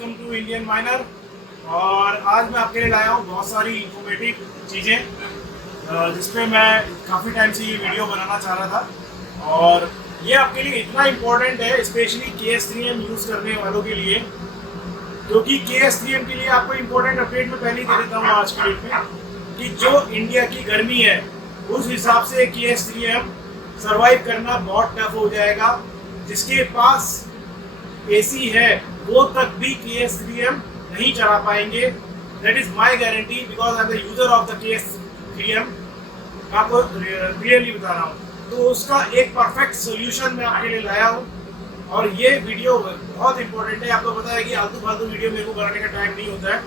Welcome to Indian minor. और आज मैं आपके लिए लाया हूँ बहुत सारी इंफॉर्मेटिव चीज़ें जिसपे मैं काफ़ी टाइम से ये वीडियो बनाना चाह रहा था। और ये आपके लिए इतना इम्पोर्टेंट है, स्पेशली KS3M यूज़ करने वालों के लिए, क्योंकि KS3M के लिए आपको इम्पोर्टेंट अपडेट मैं पहले ही दे देता हूँ आज के डेट में कि जो इंडिया की गर्मी है उस हिसाब से KS3M सर्वाइव करना बहुत टफ हो जाएगा। जिसके पास AC है वो तक भी KS3M नहीं चला पाएंगे। That is my guarantee because I am the user of the KS3M। मैं आपको क्लियरली बता रहा हूँ। तो उसका एक परफेक्ट सोल्यूशन मैं आपके लिए लाया हूँ और ये वीडियो बहुत इंपॉर्टेंट है। आपको पता है कि आलतू फालतू वीडियो मेरे को बनाने का टाइम नहीं होता है।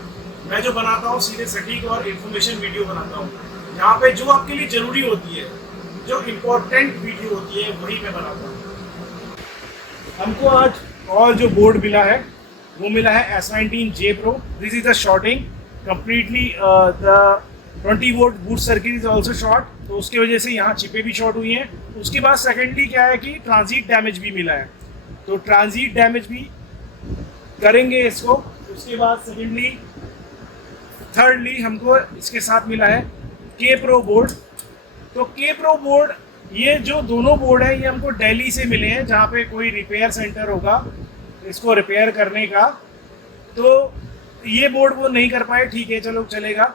मैं जो बनाता हूँ सीधे सटीक और इन्फॉर्मेशन वीडियो बनाता हूँ। यहाँ पे जो आपके लिए जरूरी होती है, जो इम्पोर्टेंट वीडियो होती है, वही मैं बनाता हूँ। हमको आज और जो बोर्ड मिला है वो मिला है S19J Pro। This is the shorting completely. The 20 volt boost circuit is also short, तो उसकी वजह से यहाँ चिपें भी शॉर्ट हुई हैं। उसके बाद सेकेंडली क्या है कि ट्रांजिट डैमेज भी मिला है, तो ट्रांजिट डैमेज भी करेंगे इसको। उसके बाद सेकेंडली थर्डली हमको इसके साथ मिला है K Pro बोर्ड। तो K Pro बोर्ड, ये जो दोनों बोर्ड है ये हमको दिल्ली से मिले हैं, जहाँ पे कोई रिपेयर सेंटर होगा इसको रिपेयर करने का। तो ये बोर्ड वो नहीं कर पाए, ठीक है चलो चलेगा।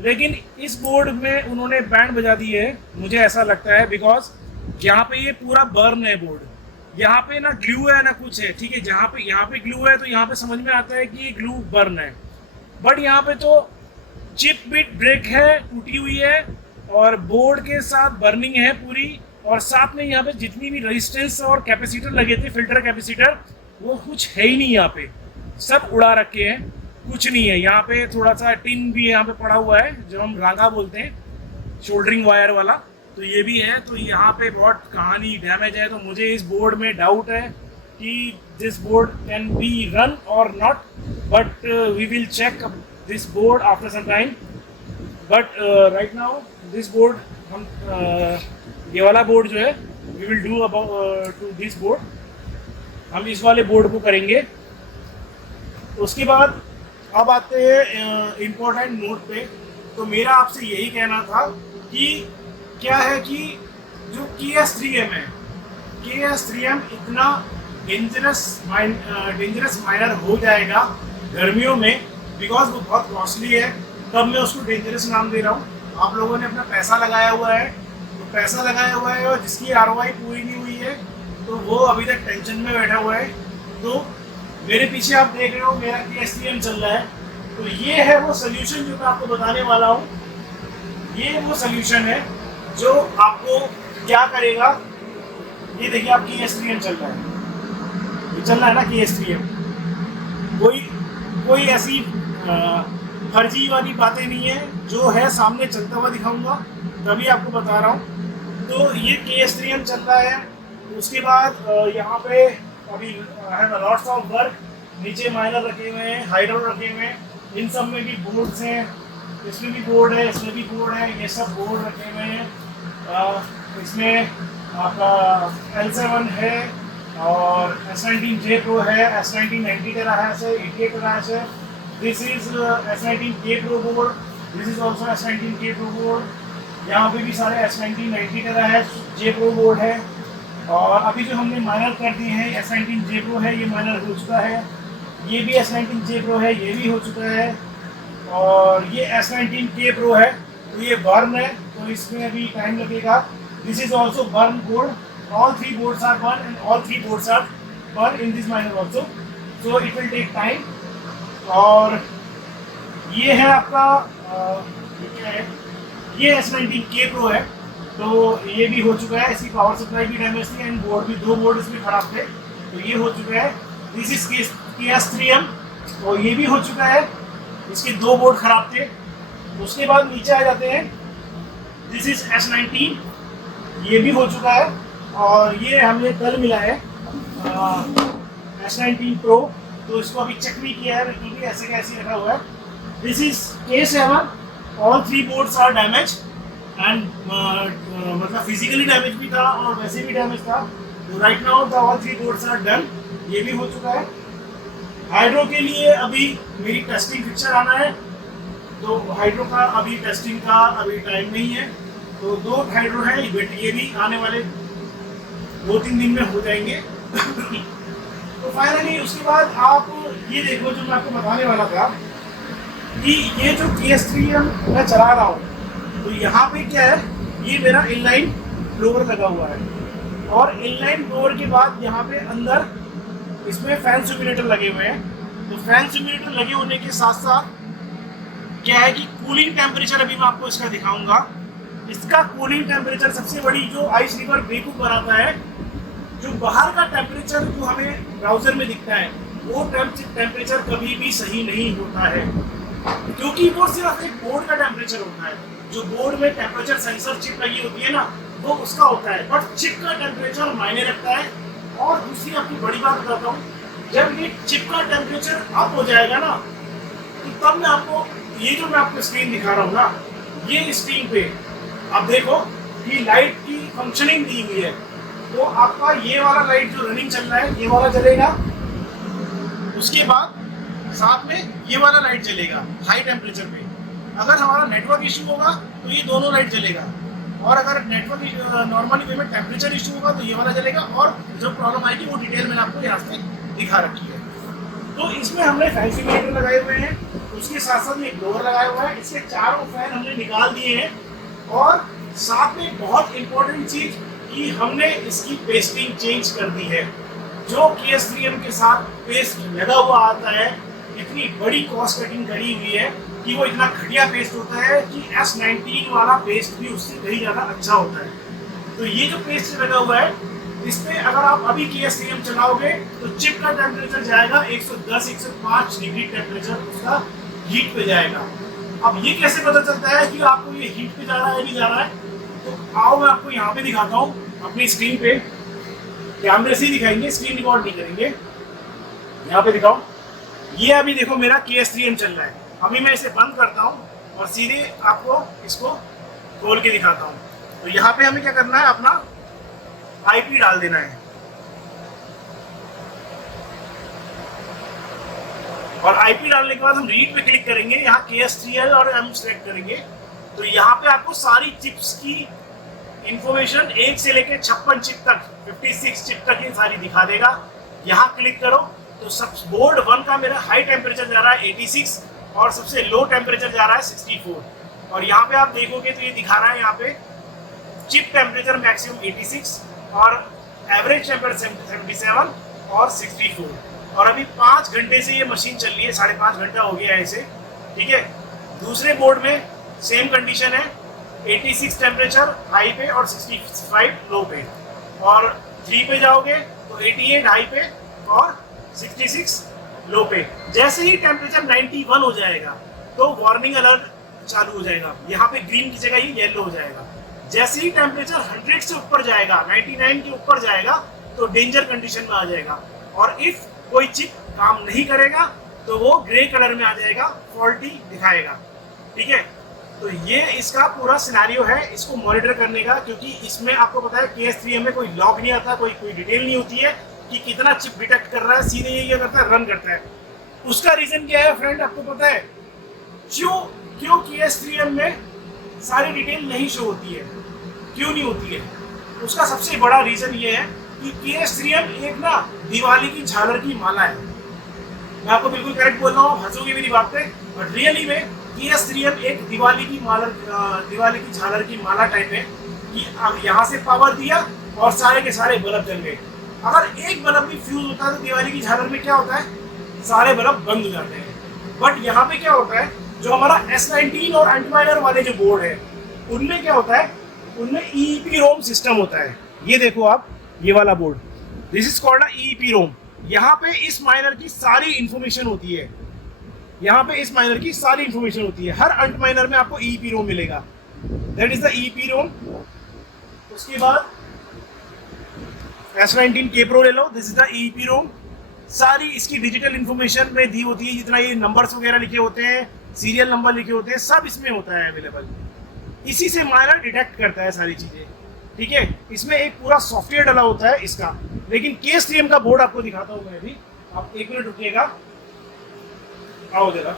लेकिन इस बोर्ड में उन्होंने बैंड बजा दी है, मुझे ऐसा लगता है, बिकॉज यहाँ पे ये पूरा बर्न है बोर्ड। यहाँ पे ना ग्लू है ना कुछ है, ठीक है। यहाँ पे ग्लू है तो यहाँ पे समझ में आता है कि ये ग्लू बर्न है, बट यहाँ पे तो चिप बिट ब्रेक है, टूटी हुई है और बोर्ड के साथ बर्निंग है पूरी। और साथ में यहाँ पे जितनी भी रेजिस्टेंस और कैपेसिटर लगे थे, फिल्टर कैपेसिटर, वो कुछ है ही नहीं। यहाँ पे सब उड़ा रखे हैं, कुछ नहीं है। यहाँ पे थोड़ा सा टिन भी यहाँ पे पड़ा हुआ है, जो हम रांगा बोलते हैं, शोल्डरिंग वायर वाला, तो ये भी है। तो यहाँ पे बहुत कहानी डैमेज है। तो मुझे इस बोर्ड में डाउट है कि this board can be run और not, but we will check this board after some time. But right now this board हम ये वाला बोर्ड जो है we will do about to this board, हम इस वाले बोर्ड को करेंगे। उसके बाद अब आते हैं इम्पोर्टेंट नोट पे। तो मेरा आपसे यही कहना था कि क्या है कि जो KS3M है, KS3M इतना डेंजरस माइनर हो जाएगा गर्मियों में, बिकॉज वो बहुत कॉस्टली है। तब मैं उसको डेंजरस नाम दे रहा हूँ। आप लोगों ने अपना पैसा लगाया हुआ है, तो पैसा लगाया हुआ है और जिसकी ROI पूरी नहीं हुई है तो वो अभी तक टेंशन में बैठा हुआ है। तो मेरे पीछे आप देख रहे हो मेरा KS3M चल रहा है। तो ये है वो सोल्यूशन जो मैं आपको बताने वाला हूँ। ये वो सोल्यूशन है जो आपको क्या करेगा। ये देखिए, आप KS3M चल रहा है, ये चल रहा है ना KS3M। कोई ऐसी फर्जी वाली बातें नहीं है, जो है सामने चलता हुआ दिखाऊंगा, तभी आपको बता रहा हूँ। तो ये KS3M चल रहा है। उसके बाद यहाँ पे अभी है लॉट्स ऑफ वर्क, नीचे माइनर रखे हुए हैं, हाइड्रोल रखे हुए हैं, इन सब में भी बोर्ड्स हैं। इसमें भी बोर्ड है, इसमें भी बोर्ड है, ये सब बोर्ड रखे हुए हैं। इसमें आपका L7 है और S19J Pro है, S1990 टेराहर्ट्ज़ है, 88 टेराहर्ट्ज़ है। This is S19K Pro board, this is also S19K Pro board. यहाँ पे भी सारे S1990 terahertz J Pro board है। और अभी जो हमने माइनर कर दिए हैं, S19J Pro है, ये माइनर हो चुका है। ये भी S19J Pro है, ये भी हो चुका है। और ये S19K Pro है, तो ये बर्न है, तो इसमें अभी टाइम लगेगा। This is also burn board, all 3 boards are burn and all 3 boards are burn in this minor also, so it will take time. और ये है आपका क्या है, ये S19K Pro है, तो ये भी हो चुका है। इसकी पावर सप्लाई भी डैमेज थी एंड बोर्ड भी, 2 बोर्ड इसमें खराब थे, तो ये हो चुका है। दिस इज KS3M, और ये भी हो चुका है, इसके 2 बोर्ड खराब थे। उसके बाद नीचे आ जाते हैं, दिस इज S19, ये भी हो चुका है। और ये हमने कल मिला है S19 Pro, तो इसको अभी चेक नहीं किया है, बिल्कुल भी ऐसे का ऐसे रखा हुआ है। This is K7, all 3 boards are damage and मतलब फिजिकली डैमेज भी था और वैसे भी डैमेज था। तो right now the all 3 boards are done, ये भी हो चुका है। हाइड्रो के लिए अभी मेरी टेस्टिंग पिक्चर आना है, तो हाइड्रो का अभी टेस्टिंग का अभी टाइम नहीं है। तो 2 हाइड्रो है, ये भी आने वाले 2-3 दिन में हो जाएंगे। तो फाइनली उसके बाद आप ये देखो, जो मैं आपको बताने वाला था कि ये जो KS3M मैं चला रहा हूँ, तो यहाँ पे क्या है, ये मेरा इनलाइन ब्लोअर लगा हुआ है, और इनलाइन ब्लोअर के बाद यहाँ पे अंदर इसमें फैन सिमुलेटर लगे हुए हैं। तो फैन सिमुलेटर लगे होने के साथ साथ क्या है कि कूलिंग टेम्परेचर अभी मैं आपको इसका दिखाऊंगा। इसका कूलिंग टेम्परेचर सबसे बड़ी जो आइस रिवर बेवकूफ बनाता है, जो बाहर का टेम्परेचर जो हमें ब्राउजर में दिखता है, वो टेम्परेचर कभी भी सही नहीं होता है, क्योंकि वो सिर्फ एक बोर्ड का टेम्परेचर होता है। जो बोर्ड में टेम्परेचर सेंसर चिप लगी होती है ना, वो उसका होता है, बट चिप का टेम्परेचर मायने रखता है। और दूसरी आपकी बड़ी बात बताता हूँ, जब ये चिप का टेम्परेचर अप हो जाएगा ना, तो तब मैं आपको ये जो मैं आपको स्क्रीन दिखा रहा हूँ ना, ये स्क्रीन पे आप देखो कि लाइट की फंक्शनिंग दी हुई है। तो आपका ये वाला लाइट जो रनिंग चल रहा है, ये वाला जलेगा, उसके बाद साथ में ये वाला लाइट जलेगा हाई टेम्परेचर पे। अगर हमारा नेटवर्क इशू होगा तो ये दोनों लाइट जलेगा, और अगर नेटवर्क नॉर्मली वे में टेम्परेचर इशू होगा तो ये वाला जलेगा, और जब प्रॉब्लम आएगी वो डिटेल मैंने आपको यहाँ से दिखा रखी है। तो इसमें हमने फैन सिमुलेटर लगाए हुए हैं, उसके साथ साथ एक ब्लोअर लगाया हुआ है, इसके चारों फैन हमने निकाल दिए हैं। और साथ में बहुत इंपॉर्टेंट चीज कि हमने इसकी पेस्टिंग चेंज कर दी है। जो KS3M के साथ पेस्ट लगा हुआ आता है, इतनी बड़ी कॉस्ट कटिंग करी हुई है कि वो इतना घटिया पेस्ट होता है कि S19 वाला पेस्ट भी उससे कहीं ज़्यादा अच्छा होता है। तो ये जो पेस्ट लगा हुआ है, इसमें अगर आप अभी KS3M चलाओगे तो चिप का टेम्परेचर जाएगा 110-105 डिग्री टेम्परेचर उसका हीट पे जाएगा। अब ये कैसे पता चलता है कि आपको ये हीट पे जा रहा है नहीं जा रहा है? तो आओ मैं आपको यहाँ पे दिखाता हूँ अपनी स्क्रीन पे, कैमरे से ही दिखाएंगे, स्क्रीन रिकॉर्ड नहीं करेंगे। यहाँ पे दिखाओ, ये अभी देखो मेरा KS3M चल रहा है। अभी मैं इसे बंद करता हूँ और सीधे आपको इसको खोल के दिखाता हूँ। तो यहाँ पे हमें क्या करना है, अपना IP डाल देना है, और IP डालने के बाद हम रीड पे क्लिक करेंगे। यहाँ KS3L और M सेलेक्ट करेंगे, तो यहाँ पे आपको सारी चिप्स की इंफॉर्मेशन 1 से लेकर 56 चिप तक, 56 चिप तक ये सारी दिखा देगा। यहाँ क्लिक करो तो सब बोर्ड 1 का मेरा हाई टेम्परेचर जा रहा है 86 और सबसे लो टेम्परेचर जा रहा है 64। और यहाँ पे आप देखोगे तो ये दिखा रहा है यहाँ पे चिप टेम्परेचर मैक्सिमम 86 और एवरेज टेम्परेचर 77 और 64। और अभी 5 घंटे से ये मशीन चल रही है, 5.5 घंटा हो गया है इसे, ठीक है। दूसरे बोर्ड में सेम कंडीशन है, 86 टेम्परेचर हाई पे और 65 लो पे, और 3 पे जाओगे तो 88 हाई पे और 66 लो पे। जैसे ही टेम्परेचर 91 हो जाएगा तो वार्निंग अलर्ट चालू हो जाएगा, यहाँ पे ग्रीन की जगह ये येलो हो जाएगा। जैसे ही टेम्परेचर 100 से ऊपर जाएगा, 99 के ऊपर जाएगा, तो डेंजर कंडीशन में आ जाएगा। और इफ कोई चिप काम नहीं करेगा तो वो ग्रे कलर में आ जाएगा, फॉल्टी दिखाएगा, ठीक है। तो ये इसका पूरा सिनेरियो है इसको मॉनिटर करने का, क्योंकि इसमें आपको पता है KS3M में कोई लॉग नहीं आता, कोई डिटेल नहीं होती है कि कितना चिप डिटेक्ट कर रहा है, सीधे ये क्या करता है, रन करता है। उसका रीजन क्या है फ्रेंड, आपको पता है क्यों KS3M में सारी डिटेल नहीं शो होती है, क्यों नहीं होती है? उसका सबसे बड़ा रीजन ये है कि KS3M एक ना दिवाली की झालर की माला है। मैं आपको बिल्कुल करेक्ट बोल रहा हूँ, हंसोगे मेरी बात पे, बट रियली में KS3M एक दिवाली की झालर की माला टाइप है कि अब यहाँ से पावर दिया और सारे के सारे बल्ब जल गए। अगर एक बल्ब भी फ्यूज होता है तो दिवाली की झालर में क्या होता है, सारे बल्ब बंद हो जाते हैं। बट यहाँ पे क्या होता है, जो हमारा S19 और एंटीवायरस वाले जो बोर्ड है उनमें क्या होता है, उनमें EEPROM सिस्टम होता है। ये देखो आप, ये वाला board, this is called EEPROM। यहाँ पे इस माइनर की सारी इंफॉर्मेशन होती है, यहाँ पे इस माइनर की सारी इंफॉर्मेशन होती है। हर अंट माइनर में आपको EEPROM मिलेगा, दैट इज द EEPROM। उसके बाद S19 K Pro ले लो, दिस इज द EEPROM। सारी इसकी डिजिटल इंफॉर्मेशन में दी होती है, जितना ये नंबर्स वगैरह लिखे होते हैं, सीरियल नंबर लिखे होते हैं, सब इसमें होता है अवेलेबल। इसी से माइनर डिटेक्ट करता है सारी चीजें, ठीक है। इसमें एक पूरा सॉफ्टवेयर डला होता है इसका। लेकिन KS3M का बोर्ड आपको दिखाता हूँ मैं अभी, आप 1 मिनट रुकिएगा। आओ जरा।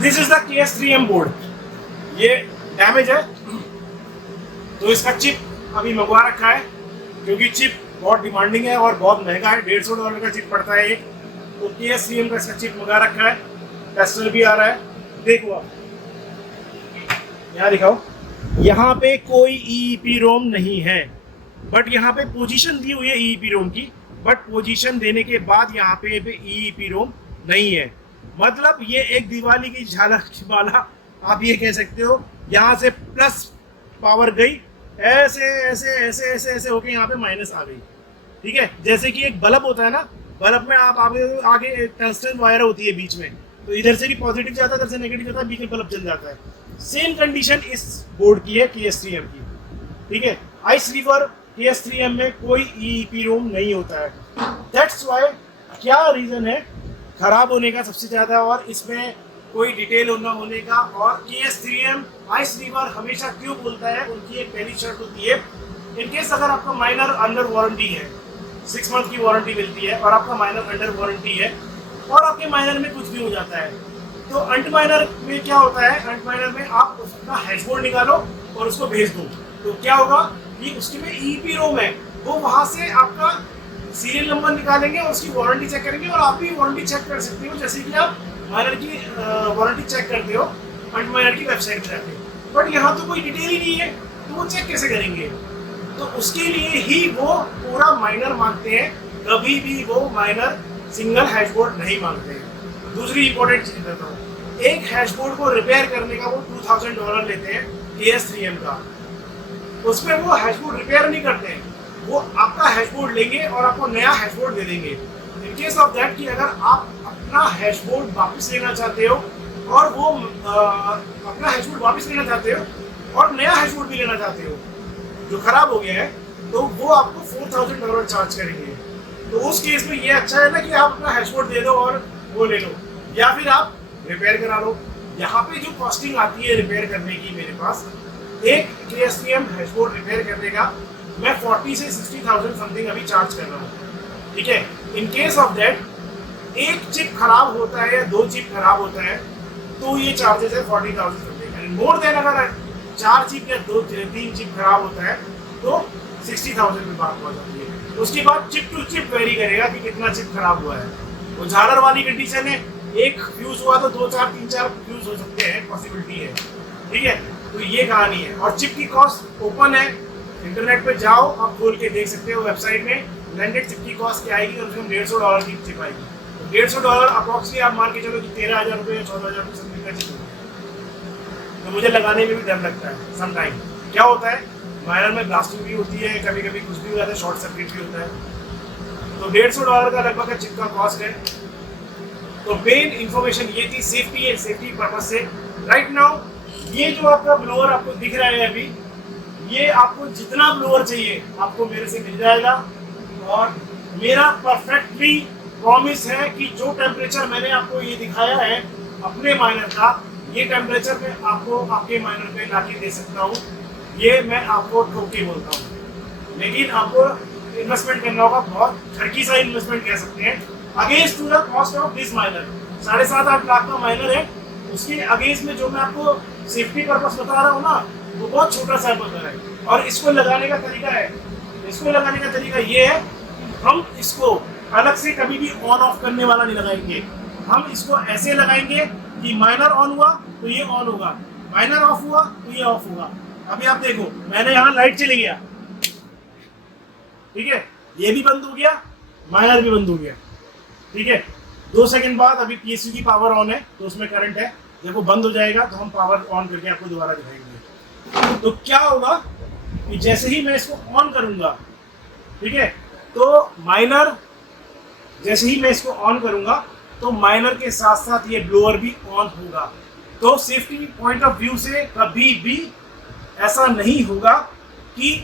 This is the KS3M board. ये डैमेज है तो इसका चिप अभी मंगवा रखा है, क्योंकि चिप बहुत डिमांडिंग है और बहुत महंगा है, $150 का चिप पड़ता है एक। तो KS3M का इसका चिप मंगा रखा है, टेस्टर भी आ रहा है। देखो आप यहाँ दिखाओ, यहाँ पे कोई EEPROM नहीं है, बट यहाँ पे पोजीशन दी हुई है EEPROM की, बट पोजीशन देने के बाद यहाँ पे EEPROM नहीं है। मतलब ये एक दिवाली की झालर की माला आप ये कह सकते हो। यहाँ से प्लस पावर गई, ऐसे ऐसे ऐसे ऐसे ऐसे होके यहाँ पे माइनस आ गई। ठीक है, जैसे कि एक बल्ब होता है ना, बल्ब में आप आगे टंगस्टन वायर होती है बीच में, तो इधर से भी पॉजिटिव जाता है, इधर से नेगेटिव जाता है, बीच में बल्ब जल जाता है। सेम कंडीशन इस बोर्ड की है KS3M की। ठीक है, आइस रिवर KS3M में कोई EEPROM नहीं होता है। दैट्स वाई क्या रीजन है खराब होने का सबसे ज्यादा, और इसमें कोई डिटेल ना होने का। और KS3M आइस रिवर हमेशा क्यों बोलता है, उनकी एक पहली शर्त होती है, इनकेस अगर आपका माइनर अंडर वारंटी है, 6 मंथ की वारंटी मिलती है और आपका माइनर अंडर वारंटी है और आपके माइनर में कुछ भी हो जाता है, तो अंट माइनर में क्या होता है, अंट माइनर में आप उसका हैशबोर्ड निकालो और उसको भेज दो, तो क्या होगा कि उसके में EEPROM है, वो वहां से आपका सीरियल नंबर निकालेंगे और उसकी वारंटी चेक करेंगे, और आप भी वारंटी चेक कर सकते हो जैसे कि आप माइनर की वारंटी चेक करते हो अंट माइनर की वेबसाइट पर जाके। बट यहाँ तो कोई डिटेल ही नहीं है, तो वो चेक कैसे करेंगे? तो उसके लिए ही वो पूरा माइनर मांगते हैं, कभी भी वो माइनर सिंगल हैशबोर्ड नहीं मांगते हैं। दूसरी इंपॉर्टेंट चीज बताता हूँ, एक हैशबोर्ड को रिपेयर करने का वो $2000 लेते हैं KS3M का। उसमें वो हैशबोर्ड रिपेयर नहीं करते हैं, वो आपका हैशबोर्ड लेंगे और आपको नया हैशबोर्ड दे देंगे। इन केस ऑफ दैट कि अगर आप अपना हैशबोर्ड वापस लेना चाहते हो और वो अपना हैशबोर्ड वापस लेना चाहते हो और नया हैशबोर्ड भी लेना चाहते हो जो खराब हो गया है, तो वो आपको $4000 चार्ज करेंगे। तो उस केस में ये अच्छा है ना कि आप अपना हैशबोर्ड दे दो और वो ले लो, या फिर आप रिपेयर करा लो। यहाँ पे जो कॉस्टिंग आती है रिपेयर करने की, मेरे पास एक KS3M हैशबोर्ड रिपेयर करने का मैं 40 से 60,000 समथिंग अभी चार्ज कर रहा हूँ। ठीक है, इन केस ऑफ दैट एक चिप खराब होता है या 2 चिप खराब होता है तो ये चार्जेस है 40,000 समथिंग। मोर देन अगर 4 चिप या 2-3 चिप खराब होता है तो 60,000 में बात हो जाती है। उसके बाद चिप टू चिप वेरी करेगा कि कितना चिप खराब हुआ है। वो झालर वाली कंडीशन है, एक फ्यूज हुआ तो 2-4-3-4 फ्यूज हो सकते हैं, पॉसिबिलिटी है। ठीक है, तो ये कहानी है। और चिप की कॉस्ट ओपन है, इंटरनेट पे जाओ, आप खोल के देख सकते हो वेबसाइट में ब्लेंडेड चिप की कॉस्ट क्या आएगी, कम से कम $150 की चिप आएगी। तो $150 अप्रॉक्सिमली आप मान के चलो कि 13,000 रुपये या 14,000 रुपये समथिंग का चिप। तो मुझे लगाने में भी डर लगता है सम टाइम। क्या होता है, माइनर में ब्लास्टिंग भी होती है, कभी कभी कुछ भी हो जाता है, शॉर्ट सर्किट भी होता है। तो $150 का लगभग चिप का कॉस्ट है। तो मेन इंफॉर्मेशन ये थी, सेफ्टी है, सेफ्टी पर्पज से। राइट नाउ ये जो आपका ब्लोअर आपको दिख रहा है अभी, ये आपको जितना ब्लोअर चाहिए आपको मेरे से मिल जाएगा। और मेरा परफेक्टली प्रॉमिस है कि जो टेम्परेचर मैंने आपको ये दिखाया है अपने माइनर का, ये टेम्परेचर मैं आपको आपके माइनर पे लाके दे सकता हूँ। ये मैं आपको ठोक के बोलता हूँ, लेकिन आपको इन्वेस्टमेंट करना होगा, बहुत ठरकी सा इन्वेस्टमेंट कह सकते हैं, against to the cost of this minor. 7.5-8 lakh का माइनर है, उसके अगेंस्ट में जो मैं आपको सेफ्टी पर्पस बता रहा हूँ ना, वो बहुत छोटा सा बता है। और इसको लगाने का तरीका है, इसको लगाने का तरीका ये है, हम इसको अलग से कभी भी ऑन ऑफ करने वाला नहीं लगाएंगे। हम इसको ऐसे लगाएंगे कि माइनर ऑन हुआ तो ये ऑन होगा, माइनर ऑफ हुआ तो ये ऑफ होगा। अभी आप देखो, मैंने यहाँ लाइट चली गया, ठीक है, ये भी बंद हो गया, माइनर भी बंद हो गया। ठीक है, 2 सेकंड बाद अभी PSU की पावर ऑन है तो उसमें करंट है, जब वो बंद हो जाएगा तो हम पावर ऑन करके आपको दोबारा दिखाएंगे। तो क्या होगा कि जैसे ही मैं इसको ऑन करूंगा, ठीक है, तो माइनर, जैसे ही मैं इसको ऑन करूंगा तो माइनर के साथ साथ ये ब्लोअर भी ऑन होगा। तो सेफ्टी पॉइंट ऑफ व्यू से कभी भी ऐसा नहीं होगा कि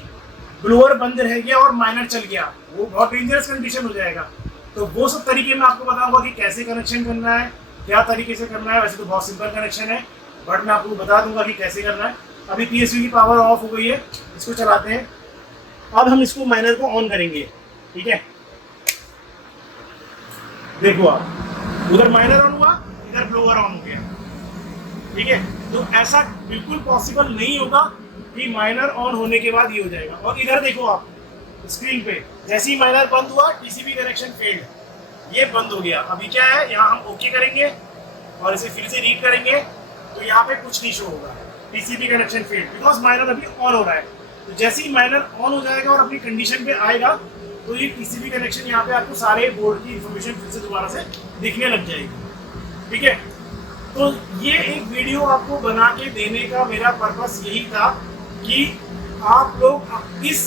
ब्लोअर बंद रह गया और माइनर चल गया, वो बहुत डेंजरस कंडीशन हो जाएगा। तो वो सब तरीके मैं आपको बताऊंगा कि कैसे कनेक्शन करना है, क्या तरीके से करना है। वैसे तो बहुत सिंपल कनेक्शन है, बट मैं आपको बता दूंगा कि कैसे करना है। अभी पीएसयू की पावर ऑफ हो गई है, इसको चलाते हैं। अब हम इसको माइनर को ऑन करेंगे, ठीक है। देखो आप, उधर माइनर ऑन हुआ, इधर ब्लोअर ऑन हो गया, ठीक है। तो ऐसा बिल्कुल पॉसिबल नहीं होगा कि माइनर ऑन होने के बाद ये हो जाएगा। और इधर देखो आप स्क्रीन पे, जैसे ही माइनर बंद हुआ टीसीबी कनेक्शन फेल्ड, ये बंद हो गया। अभी क्या है, यहाँ हम ओके करेंगे और इसे फिर से रीड करेंगे तो यहाँ पे कुछ नहीं शो होगा, TCB connection failed, because minor अभी ऑन हो रहा है। तो जैसे ही माइनर ऑन हो जाएगा और अपनी कंडीशन पे आएगा तो ये टीसीबी कनेक्शन यहाँ पे आपको सारे बोर्ड की इंफॉर्मेशन फिर से दोबारा से दिखने लग जाएगी, ठीक है। तो ये एक वीडियो आपको बना के देने का मेरा पर्पस यही था कि आप लोग इस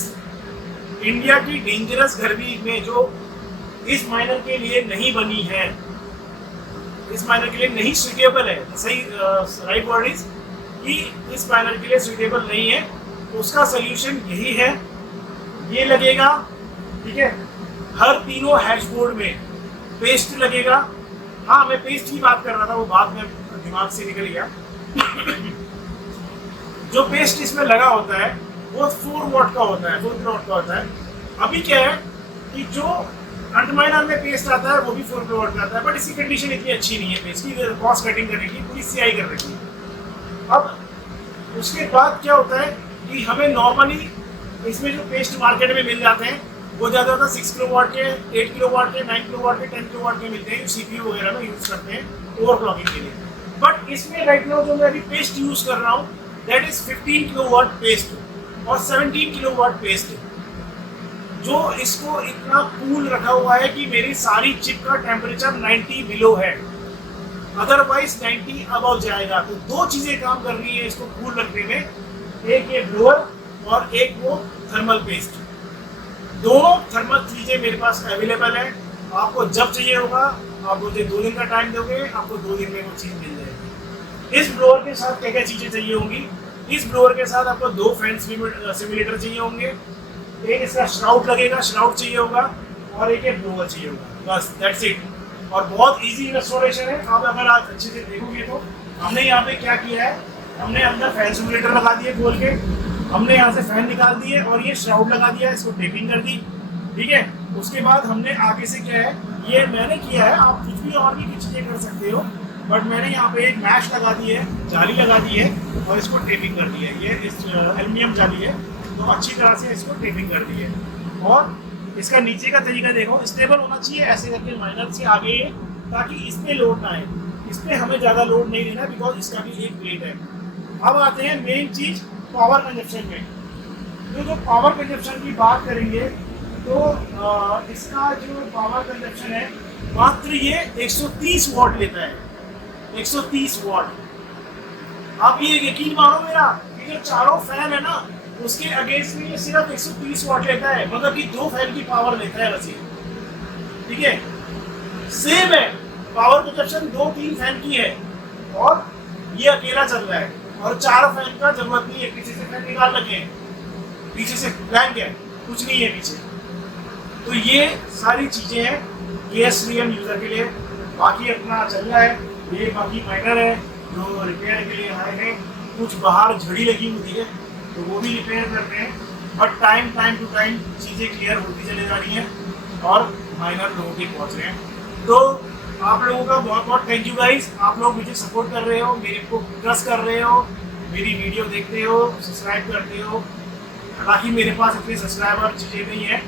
इंडिया की डेंजरस गर्मी में, जो इस माइनर के लिए नहीं बनी है, इस माइनर के लिए नहीं सुटेबल है, सही राइट वर्ड इज कि इस माइनर के लिए सुटेबल नहीं है, तो उसका सोल्यूशन यही है। ये लगेगा, ठीक है, हर तीनों हैशबोर्ड में पेस्ट लगेगा। हाँ, मैं पेस्ट की बात कर रहा था, वो बाद में दिमाग से निकल गया। जो पेस्ट इसमें लगा होता है वो 4 वॉट का होता है, 4 वॉट का होता है। अभी क्या है कि जो अंडरमाइनर में पेस्ट आता है वो भी 4 वॉट का आता है, बट इसकी कंडीशन इतनी अच्छी नहीं है पेस्ट की, कॉस्ट कटिंग करने की पूरी सियाई कर रखी है। अब उसके बाद क्या होता है कि हमें नॉर्मली इसमें जो पेस्ट मार्केट में मिल जाते हैं वो ज़्यादा 6 किलोवाट के, 8 किलोवाट के, 9 किलोवाट के, 10 किलोवाट के मिलते हैं, सीपीयू वगैरह में यूज़ करते हैं ओवरक्लॉकिंग के लिए। बट इसमें राइट नाउ जो मैं अभी पेस्ट यूज़ कर रहा हूँ दैट इज 15 किलोवाट पेस्ट और 17 किलोवाट पेस्ट, जो इसको इतना कूल रखा हुआ है कि मेरी सारी चिप का टेम्परेचर 90 बिलो है, अदरवाइज 90 अबव जाएगा। तो 2 चीज़ें काम कर रही है इसको कूल रखने में, एक ये ब्लोअर और एक वो थर्मल पेस्ट। दोनों थर्मल चीज़ें मेरे पास अवेलेबल है। आपको जब चाहिए होगा, आप मुझे 2 दिन का टाइम दोगे, आपको 2 दिन में वो चीज़ मिल जाएगी। इस ब्लोअर के साथ क्या क्या चीज़ें चाहिए होंगी, इस ब्लोअर के साथ आपको 2 फैन सिमुलेटर चाहिए होंगे, एक इसका श्राउड लगेगा, श्राउड चाहिए होगा, और एक ब्लोअर चाहिए होगा, बस दैट्स इट। और बहुत इजी इंस्टॉलेशन है। आप अगर आप अच्छे से देखोगे तो हमने यहाँ पे क्या किया है, हमने अंदर फैन सिमुलेटर लगा दिए खोल के, हमने यहाँ से फैन निकाल दिए और ये श्राउड लगा दिया, इसको टेपिंग कर दी, ठीक है। उसके बाद हमने आगे से क्या है, ये मैंने किया है, आप कुछ भी और भी कुछ चीज़ें कर सकते हो, बट मैंने यहाँ पे एक मैश लगा दी है, जाली लगा दी है और इसको टेपिंग कर दी है। ये इस एल्यूमिनियम जाली है, तो अच्छी तरह से इसको टेपिंग कर दी है। और इसका नीचे का तरीका देखो, स्टेबल होना चाहिए ऐसे करके माइनर से आगे, ताकि इस पर लोड ना आए। इस पर हमें ज़्यादा लोड नहीं देना बिकॉज इसका भी एक प्लेट है। अब आते हैं मेन चीज़ पावर कंजप्शन में। तो जो पावर कंजप्शन की बात करेंगे तो इसका जो पावर कंजप्शन है मात्र ये 130 वॉट लेता है, 130 वॉट। आप ये यकीन मानो मेरा कि जो चारों फैन है ना उसके अगेंस्ट में ये सिर्फ 130 वॉट लेता है, मतलब कि 2 फैन की पावर लेता है बस ये, ठीक है। सेम है, पावर कंजप्शन 2-3 फैन की है और ये अकेला चल रहा है, और 4 फैन का जरूरत नहीं है। पीछे से फैन निकाल लगे हैं, पीछे से ब्लैंक है, कुछ नहीं है पीछे। तो ये सारी चीज़ें हैं KSVM यूज़र के लिए। बाकी अपना चल रहा है, ये बाकी माइनर है जो रिपेयर के लिए आए हैं। कुछ बाहर झड़ी लगी हुई है तो वो भी रिपेयर कर रहे हैं, बट टाइम टू टाइम चीज़ें क्लियर होती चली जा रही हैं और माइनर लोगों के पहुँच रहे हैं। तो आप लोगों का बहुत बहुत थैंक यू गाइस, आप लोग मुझे सपोर्ट कर रहे हो, मेरे को ट्रस्ट कर रहे हो, मेरी वीडियो देखते हो, सब्सक्राइब करते हो। हालांकि मेरे पास इतने सब्सक्राइबर चीज़ें नहीं है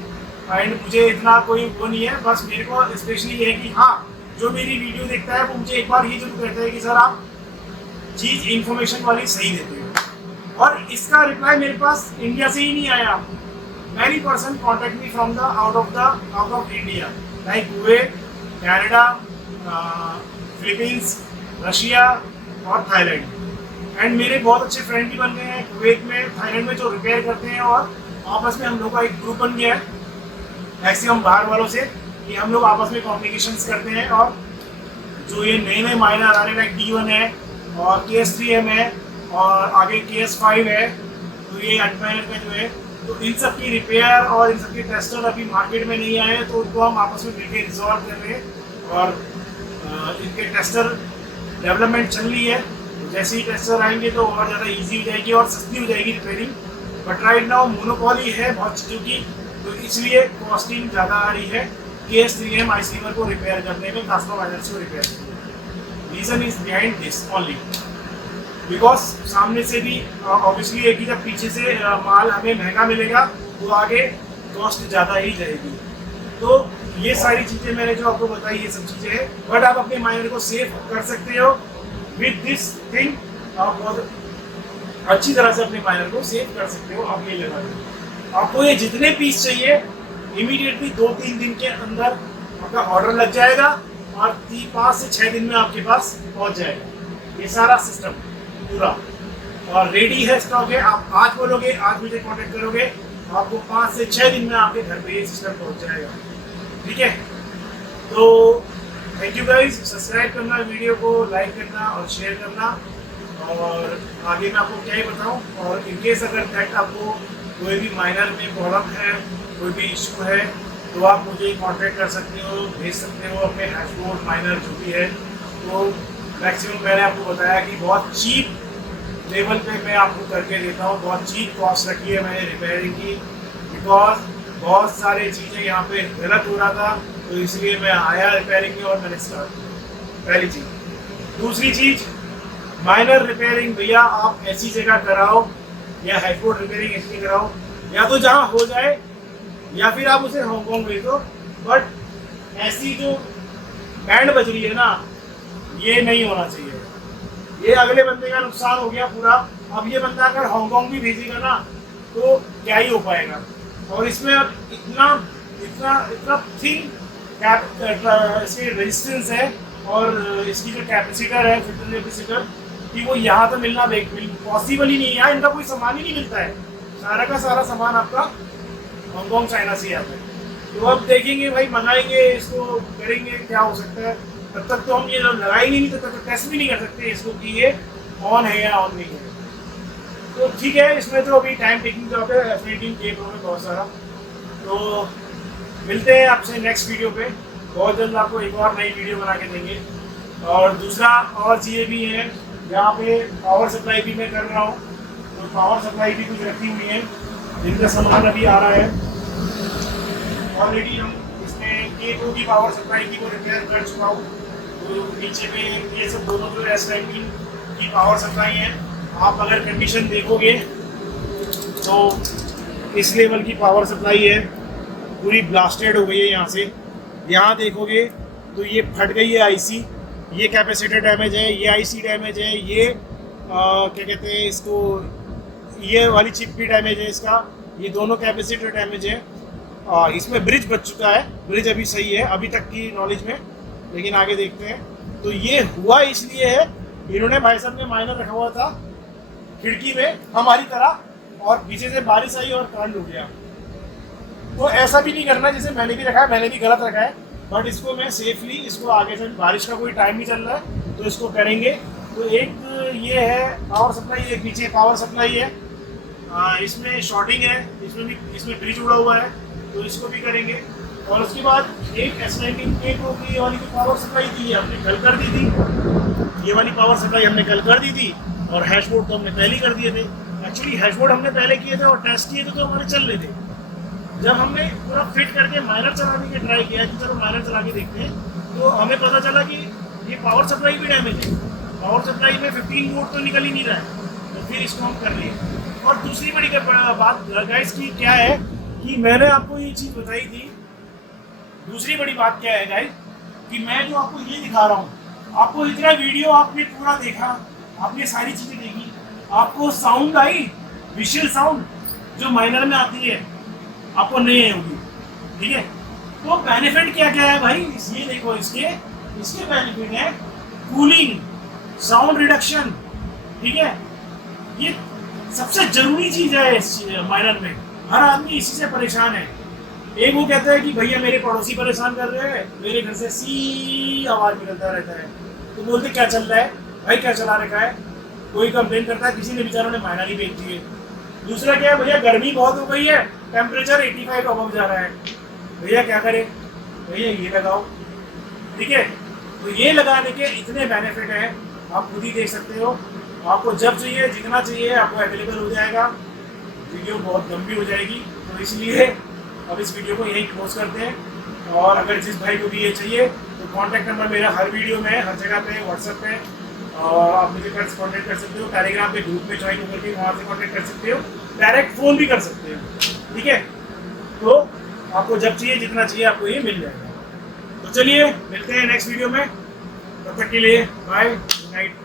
एंड मुझे इतना कोई वो नहीं है, बस मेरे को स्पेशली ये है कि हाँ, जो मेरी वीडियो देखता है वो मुझे एक बार ये जरूर कहता है कि सर आप चीज़ इन्फॉर्मेशन वाली सही देते हो। और इसका रिप्लाई मेरे पास इंडिया से ही नहीं आया, many person contact me from the out of India, like Kuwait, Canada, Philippines, Russia और थाईलैंड। एंड मेरे बहुत अच्छे फ्रेंड भी बन गए हैं कुवैत में, थाईलैंड में, जो रिपेयर करते हैं, और आपस में हम लोग का एक ग्रुप बन गया है मैक्सिमम बाहर वालों से, कि हम लोग आपस में कम्युनिकेशंस करते हैं। और जो ये नए नए माइनर आ रहे हैं लाइक D1 है और KS3M है और आगे KS5 है, तो ये अंडरमाइनर का जो है, तो इन सब की रिपेयर और इन सब के टेस्टर अभी मार्केट में नहीं आए हैं, तो उनको हम आपस में मिलकर रिजॉल्व कर रहे हैं और इनके टेस्टर डेवलपमेंट चल रही है। जैसे ही टेस्टर आएंगे तो और ज़्यादा इजी हो जाएगी और सस्ती हो जाएगी repairing. But right now monopoly है बहुत चीज़ों की, तो इसलिए कॉस्टिंग ज़्यादा आ रही है KS3M आईसीवर को रिपेयर करने में, कास्टो माइनर्स को रिपेयर करने में। Reason is behind this only because सामने से भी ऑब्वियसली एक ही, जब पीछे से माल हमें महंगा मिलेगा तो आगे कॉस्ट ज़्यादा ही जाएगी। तो ये सारी चीज़ें मैंने जो आपको बताई ये सब चीज़ें हैं, बट आप अपने माइनर को सेव कर सकते हो विद दिस थिंग। आप बहुत अच्छी तरह से अपने माइनर को सेव कर सकते हो। आप ये लगा दो, आपको ये जितने पीस चाहिए इमीडिएटली 2-3 दिन के अंदर आपका ऑर्डर लग जाएगा और 5 से 6 दिन में आपके पास पहुंच जाएगा ये सारा सिस्टम पूरा, और रेडी है, स्टॉक है। आप आज बोलोगे, आज मुझे कांटेक्ट करोगे, आपको 5 से 6 दिन में आपके घर पे ये सिस्टम पहुंच जाएगा। ठीक है, तो थैंक यू गाइस। सब्सक्राइब करना, वीडियो को लाइक करना और शेयर करना, और आगे मैं आपको क्या ही बताऊं। और इनकेस अगर दैट आपको कोई भी माइनर में प्रॉब्लम है, कोई भी इशू है, तो आप मुझे कांटेक्ट कर सकते हो, भेज सकते हो अपने हैशबोर्ड माइनर जो भी है। तो मैक्सिमम मैंने आपको बताया कि बहुत चीप लेवल पे मैं आपको करके देता हूँ, बहुत चीप कॉस्ट रखी है मैंने रिपेयरिंग की, बिकॉज बहुत सारी चीज़ें यहाँ पे गलत हो रहा था, तो इसलिए मैं आया रिपेयरिंग में और मैंने स्टार्ट किया। पहली चीज़। दूसरी चीज़, माइनर रिपेयरिंग भैया आप ऐसी जगह कराओ, या हैशबोर्ड रिपेयरिंग ऐसी कराओ, या तो जहाँ हो जाए या फिर आप उसे हांगकांग भेज दो। बट ऐसी जो बैंड बज रही है ना, ये नहीं होना चाहिए। ये अगले बंदे का नुकसान हो गया पूरा। अब ये बंदा अगर हांगकांग भी भेजेगा ना तो क्या ही हो पाएगा। और इसमें अब इतना इतना इतना थिन इसकी रेजिस्टेंस है और इसकी जो कैपेसिटर है, फिल्टर कैपेसिटर, कि वो यहाँ तो मिलना पॉसिबल ही नहीं है। यहाँ इनका कोई सामान ही नहीं मिलता है, सारा का सारा सामान आपका हांगकांग चाइना से आता है। तो अब देखेंगे भाई, मंगाएंगे इसको, करेंगे क्या हो सकता है। तब तक तो हम ये लगाएंगे नहीं, तब तक तो टेस्ट भी नहीं कर सकते इसको कि ये ऑन है या ऑन नहीं है। तो ठीक है, इसमें तो अभी टाइम टेकिंग जॉब है, एडिटिंग के में बहुत सारा। तो मिलते हैं आपसे नेक्स्ट वीडियो पे, बहुत जल्द आपको एक और नई वीडियो बना के देंगे। और दूसरा और चीज़ें भी हैं, जहाँ पे पावर सप्लाई भी मैं कर रहा हूँ, तो पावर सप्लाई भी कुछ रखी हुई है जिनका सामान अभी आ रहा है। ऑलरेडी हम इसमें K2 की पावर सप्लाई की वो रिपेयर कर चुका हूँ। तो नीचे में ये सब दोनों जो S19 की पावर सप्लाई है, आप अगर कंडीशन देखोगे तो इस लेवल की पावर सप्लाई है, पूरी ब्लास्टेड हो गई है। यहाँ से यहाँ देखोगे तो ये फट गई है आईसी, ये कैपेसिटर डैमेज है, ये आईसी डैमेज है, ये क्या कहते हैं इसको, ये वाली चिप भी डैमेज है इसका, ये दोनों कैपेसिटर डैमेज है। इसमें ब्रिज बच चुका है, ब्रिज अभी सही है अभी तक की नॉलेज में, लेकिन आगे देखते हैं। तो ये हुआ इसलिए है, इन्होंने भाई साहब ने माइनर रखा हुआ था खिड़की में हमारी तरह, और पीछे से बारिश आई और करंट उठ गया। तो ऐसा भी नहीं करना जैसे मैंने भी रखा है, मैंने भी गलत रखा है। बट इसको मैं सेफली, इसको आगे से बारिश का कोई टाइम नहीं चल रहा है तो इसको करेंगे। तो एक ये है पावर सप्लाई, एक पीछे पावर सप्लाई है, इसमें शॉर्टिंग है, इसमें ब्रिज उड़ा हुआ है, तो इसको भी करेंगे। और उसके बाद एक S19 K2 वाली जो पावर सप्लाई थी हमने कल कर दी थी, ये वाली पावर सप्लाई हमने कल कर दी थी, और हैशबोर्ड तो हमने पहले ही कर दिए थे। एक्चुअली हैशबोर्ड हमने पहले किए थे और टेस्ट किए थे तो हमारे चल रहे थे। जब हमने पूरा फिट करके माइनर चलाने की ट्राई किया कि चलो माइनर चला के देखते हैं, तो हमें पता चला कि ये पावर सप्लाई भी डैमेज है, पावर सप्लाई में 15 वोल्ट तो निकल ही नहीं रहा है। तो फिर इसको हम कर लिए। और दूसरी बड़ी बात गाइस की क्या है कि मैंने आपको ये चीज़ बताई थी, दूसरी बड़ी बात क्या है गाइस कि मैं जो आपको ये दिखा रहा हूँ, आपको इतना वीडियो आपने पूरा देखा, आपने सारी चीज़ें देखी, आपको साउंड आई, विजुअल साउंड जो माइनर में आती है आपको नहीं होगी। ठीक है, तो बेनिफिट क्या क्या है भाई, ये देखो, इसके बेनिफिट है कूलिंग, साउंड रिडक्शन। ठीक है, ये सबसे जरूरी चीज़ है इस माइनर में। हर आदमी इसी से परेशान है। एक वो कहता है कि भैया मेरे पड़ोसी परेशान कर रहे हैं, मेरे घर से सी आवाज़ निकलता रहता है। तो बोलते क्या चल रहा है भाई, क्या चला रखा है, कोई कंप्लेन करता है, किसी ने बेचारों ने माइनर ही बेच दिए। दूसरा क्या है, भैया गर्मी बहुत हो गई है, टेम्परेचर 85 अबव जा रहा है, भैया क्या करें, भैया ये लगाओ। ठीक है, तो ये लगाने के इतने बेनिफिट हैं, आप खुद ही देख सकते हो। आपको जब चाहिए जितना चाहिए आपको अवेलेबल हो जाएगा। वीडियो बहुत लंबी हो जाएगी तो इसलिए अब इस वीडियो को यहीं क्लोज करते हैं। और अगर जिस भाई को भी ये चाहिए तो कॉन्टैक्ट नंबर मेरा हर वीडियो में है, हर जगह पे, व्हाट्सएप पे, और आप मुझे कॉन्टैक्ट कर सकते हो। टेलीग्राम पे ग्रुप में ज्वाइन होकर के वहाँ से कॉन्टैक्ट कर सकते हो, डायरेक्ट फ़ोन भी कर सकते हो, ठीक है। तो आपको जब चाहिए जितना चाहिए आपको ये मिल जाएगा। तो चलिए मिलते हैं नेक्स्ट वीडियो में, तब तक के लिए बाय, गुड नाइट।